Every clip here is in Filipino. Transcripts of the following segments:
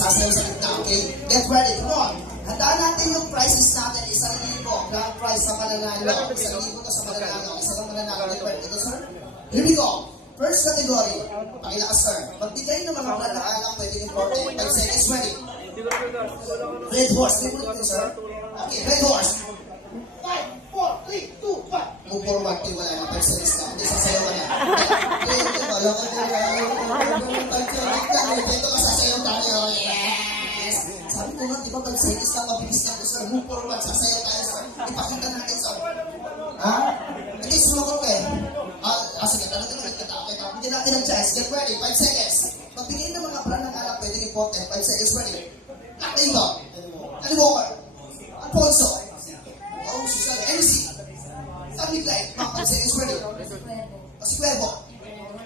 Sasayaw sa gitna, okay? Get ready, come on! Handaan natin yung prizes natin, 1,000. Grand prize sa mananalo. 1,000 to sa mananalo. Isa lang mananalo. Get ready, ito sir? Here we go! First category, pakilakas sir. Magbigay ng mga plan na alam, pwede important. 5 seconds, ready? Red horse, may ulit din sir. Okay, red horse. 5, 4, 3, 2, 1. Move forward, wala na 5 seconds na. Hindi, sasayaw ka na. Okay, wala ka na. Ito ka sasayaw tayo. Yes! Sabi ko nga, di ba 5 seconds na mabilis na ko sir. Move forward, sasayaw tayo sir. Ipakita natin sir. Ha? Hindi, sumakot eh. Sige, talaga naman kita. Hindi natin ang chance. Get ready, 5 seconds. Magbigay ng mga brand ng alak, pwede important. 5 seconds, ready. Nakling ba? Ali Walker. Alfonso. Oh, Susan. MC. Family Light. Mga 5 seconds, ready. Pascuevo.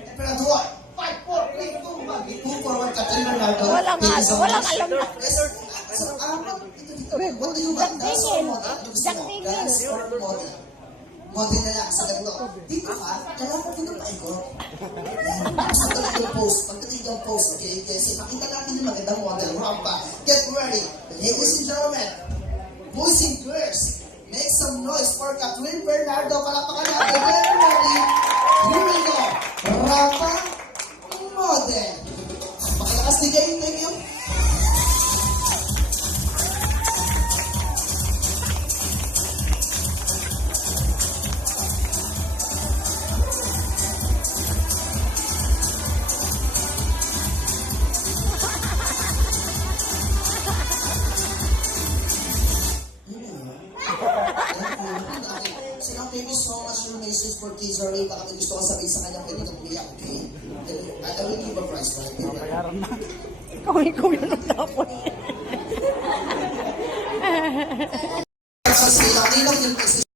Emperador. 5, 4, 3, 2, 1. Move forward, Catherine Bernardo. Walang alam na. Yes, sir. Sir, what do you want? Dance or model? Ano gusto mo? Dance or model? Model na lang sa gaglo. Dito ka, kailangan dito pa ikot. Yan. Pagdating yung post. Pagdating yung post, okay? Kasi makita natin yung magandang model. Rampa. Get ready. Ladies and gentlemen, boys and girls, make some noise for Catherine Bernardo. Palapakan natin. Get ready. Here we go. Rampa model. Pakilakas ni Jay. Thank you. Thank you so much for message for Teaser Ray. Baka may gusto ko sabihin sa kanya, pwede kang kuya, okay? I will give a prize for it. Bayaran na. Ikaw yun ang tapos. Sa silang yung kasi.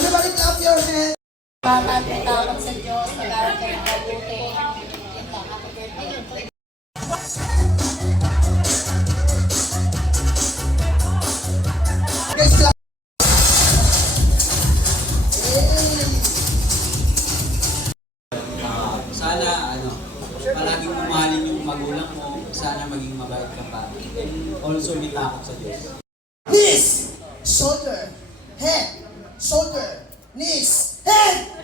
Everybody clap your hands. Patawag sa Diyos, mag-aaral kayo ng mabuti. Guys, clap. Sana palaging mamahalin yung magulang mo, sana maging mabait ka pa. And also nitakot sa Diyos. Knees, shoulder, head, shoulder, knees, head.